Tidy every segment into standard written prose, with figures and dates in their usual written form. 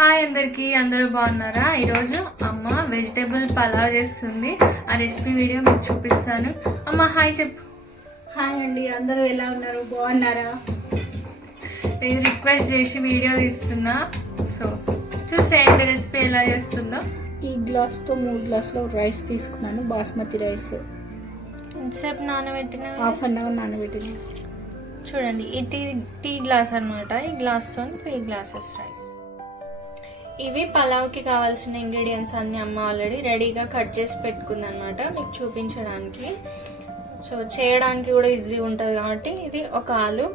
Hi అందరికి, అందరూ బాగున్నారా? ఈరోజు అమ్మ వెజిటేబుల్ పలావ్ చేస్తుంది. ఆ రెసిపీ వీడియో మీకు చూపిస్తాను. అమ్మ హాయ్ చెప్పు. హాయ్ అండి, అందరూ ఎలా ఉన్నారు? బాగున్నారా? నేను రిక్వెస్ట్ చేసి వీడియో తీస్తున్నా, సో చూసేయండి రెసిపీ ఎలా చేస్తుందో. ఈ గ్లాస్తో 3 గ్లాసులు రైస్ తీసుకున్నాను, బాస్మతి రైస్. ఎంతసేపు నానబెట్టిన? హాఫ్ అన్ అవర్ నానబెట్టిన. చూడండి, ఈ టీ గ్లాస్ అనమాట. ఈ గ్లాస్తో 3 గ్లాసెస్ రైస్. ఇవి పలావ్కి కావాల్సిన ఇంగ్రీడియంట్స్ అన్ని అమ్మ ఆల్రెడీ రెడీగా కట్ చేసి పెట్టుకుంది అనమాట, మీకు చూపించడానికి. సో చేయడానికి కూడా ఈజీ ఉంటుంది కాబట్టి ఇది ఒక ఆలు,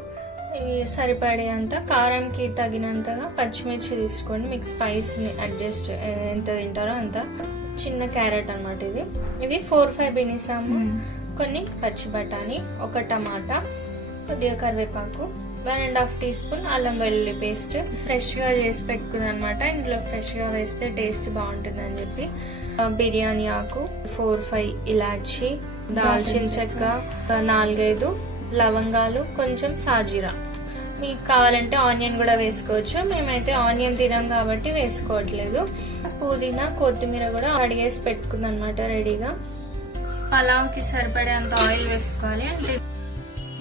సరిపడేంత కారంకి తగినంతగా పచ్చిమిర్చి తీసుకోండి, మీకు స్పైస్ని అడ్జస్ట్ ఎంత తింటారో అంత. చిన్న క్యారెట్ అనమాట ఇది. ఇవి 4-5 బినిసాము, కొన్ని పచ్చి బఠానీ, ఒక టమాటా, కొద్దిగా కరివేపాకు, 1.5 టీ స్పూన్ అల్లం వెల్లుల్లి పేస్ట్. ఫ్రెష్గా చేసి పెట్టుకుంది అనమాట. ఇందులో ఫ్రెష్గా వేస్తే టేస్ట్ బాగుంటుందని చెప్పి బిర్యానీ ఆకు, 4-5 ఇలాచి, దాల్చిన చెక్క, 4-5 లవంగాలు, కొంచెం సాజీరా. మీకు కావాలంటే ఆనియన్ కూడా వేసుకోవచ్చు, మేమైతే ఆనియన్ తినాం కాబట్టి వేసుకోవట్లేదు. పుదీనా, కొత్తిమీర కూడా అడిగేసి పెట్టుకుంది అనమాట రెడీగా. పలావ్కి సరిపడే అంత ఆయిల్ వేసుకోవాలి. అంటే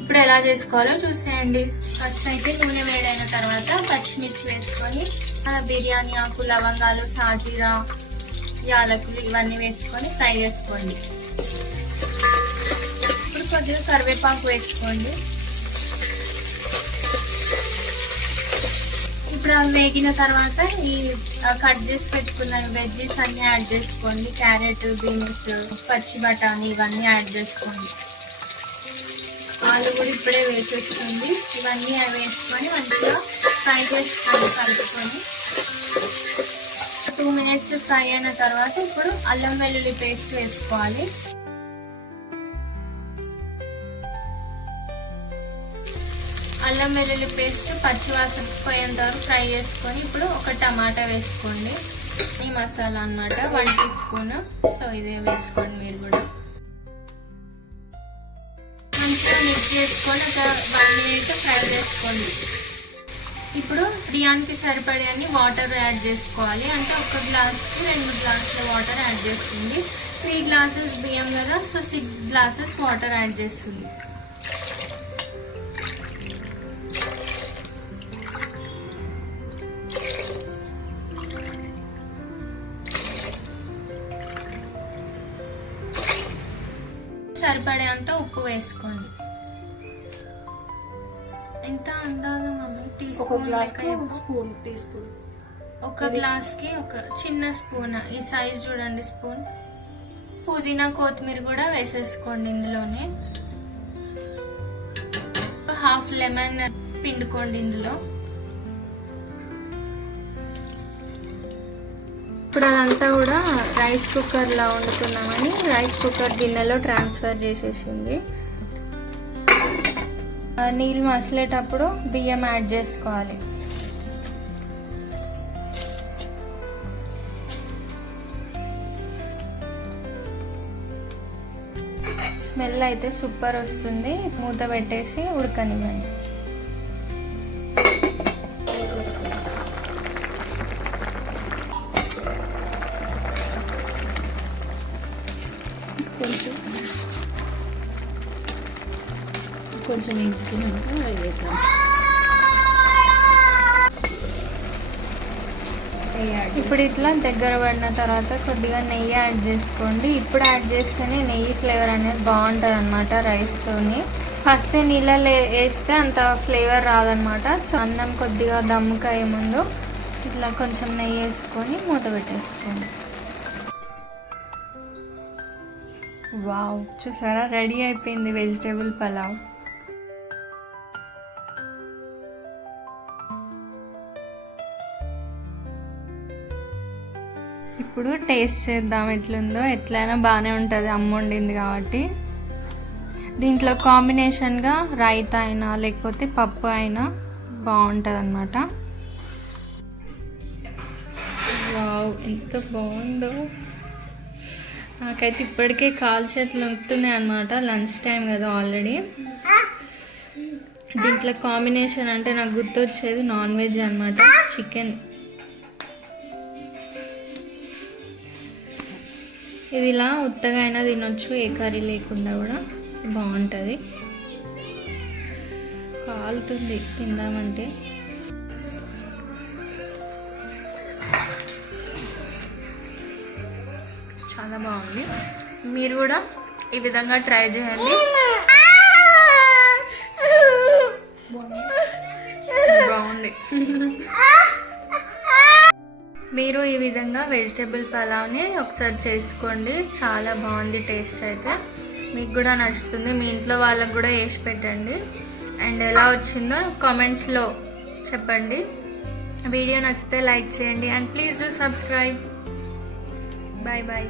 ఇప్పుడు ఎలా చేసుకోవాలో చూసేయండి. ఫస్ట్ అయితే నూనె వేడైన తర్వాత పచ్చిమిర్చి వేసుకొని బిర్యానీ ఆకు, లవంగాలు, సాజీరా, యాలకులు ఇవన్నీ వేసుకొని ఫ్రై చేసుకోండి. ఇప్పుడు కొద్దిగా కరివేపాకు వేసుకోండి. ఇప్పుడు అవి వేగిన తర్వాత ఈ కట్ చేసి పెట్టుకున్న వెజ్జెస్ అన్నీ యాడ్ చేసుకోండి. క్యారెట్, బీన్స్, పచ్చి బఠానీ ఇవన్నీ యాడ్ చేసుకోండి. ఆలు కూడా ఇప్పుడే వేసేస్తుంది. ఇవన్నీ వేసుకొని మంచిగా ఫ్రై చేసుకొని కలుపుకొని 2 మినిట్స్ ఫ్రై అయిన తర్వాత ఇప్పుడు అల్లం వెల్లుల్లి పేస్ట్ వేసుకోవాలి. అల్లం వెల్లుల్లి పేస్ట్ పచ్చివాసన పోయేంత వరకు ఫ్రై చేసుకొని ఇప్పుడు ఒక టమాటా వేసుకోండి. ఈ మసాలా అన్నమాట 1 టీ స్పూన్. సో ఇదే వేసుకోండి మీరు కూడా. మంచిగా మిక్స్ చేసుకొని ఒక 1 మినిట్ ఫ్రై చేసుకోండి. ఇప్పుడు బియ్యానికి సరిపడే అన్ని వాటర్ యాడ్ చేసుకోవాలి. అంటే ఒక గ్లాస్కి 2 గ్లాసుల వాటర్ యాడ్ చేస్తుంది. 3 గ్లాసెస్ బియ్యం కదా, సో 6 గ్లాసెస్ వాటర్ యాడ్ చేస్తుంది. సరిపడేంత ఉప్పు వేసుకోండి. ఎంత అందాజ మమ్మీ? Tea spoon. ఒక గ్లాస్కి ఒక చిన్న స్పూన్, ఈ సైజ్ చూడండి స్పూన్. పుదీనా, కొత్తిమీర కూడా వేసేసుకోండి ఇందులోనే. హాఫ్ లెమన్ పిండుకోండి ఇందులో. ఇప్పుడు అదంతా కూడా రైస్ కుక్కర్లో వండుతున్నామని రైస్ కుక్కర్ గిన్నెలో ట్రాన్స్ఫర్ చేసేసింది. నీళ్ళు మసిలేటప్పుడు బియ్యం యాడ్ చేసుకోవాలి. స్మెల్ అయితే సూపర్ వస్తుంది. మూత పెట్టేసి ఉడకనివ్వండి. కొంచెం ఇప్పుడు ఇట్లా దగ్గర పడిన తర్వాత కొద్దిగా నెయ్యి యాడ్ చేసుకోండి. ఇప్పుడు యాడ్ చేస్తేనే నెయ్యి ఫ్లేవర్ అనేది బాగుంటుంది అనమాట రైస్తోని. ఫస్ట్ నీళ్ళలో వేస్తే అంత ఫ్లేవర్ రాదనమాట. సో అన్నం కొద్దిగా దమ్ముకాయ ముందు ఇట్లా కొంచెం నెయ్యి వేసుకొని మూత పెట్టేసుకోండి. వావ్, చూసారా రెడీ అయిపోయింది వెజిటేబుల్ పలావ్. ఇప్పుడు టేస్ట్ చేద్దాం ఎట్లుందో. ఎట్లయినా బాగానే ఉంటుంది, అమ్మ వండింది కాబట్టి. దీంట్లో కాంబినేషన్గా రైతా అయినా లేకపోతే పప్పు అయినా బాగుంటుంది అన్నమాట. వావ్, ఎంత బాగుందో. నాకైతే ఇప్పటికే కాలు చేతులు నొక్కుతున్నాయి అన్నమాట. లంచ్ టైం కదా ఆల్రెడీ. దీంట్లో కాంబినేషన్ అంటే నాకు గుర్తొచ్చేది నాన్ వెజ్ అన్నమాట. చికెన్ ఇది ఇలా ఉత్తగా అయినా తినొచ్చు, ఏ కర్రీ లేకుండా కూడా బాగుంటుంది. కాలుతుంది తిందామంటే. చాలా బాగుంది. మీరు కూడా ఈ విధంగా ట్రై చేయండి. బాగుంది. మీరు ఈ విధంగా వెజిటేబుల్ పలావ్ని ఒకసారి చేసుకోండి. చాలా బాగుంది టేస్ట్ అయితే. మీకు కూడా నచ్చుతుంది. మీ ఇంట్లో వాళ్ళకు కూడా వేసి పెట్టండి. అండ్ ఎలా వచ్చిందో కామెంట్స్లో చెప్పండి. వీడియో నచ్చితే లైక్ చేయండి and please do subscribe. Bye bye.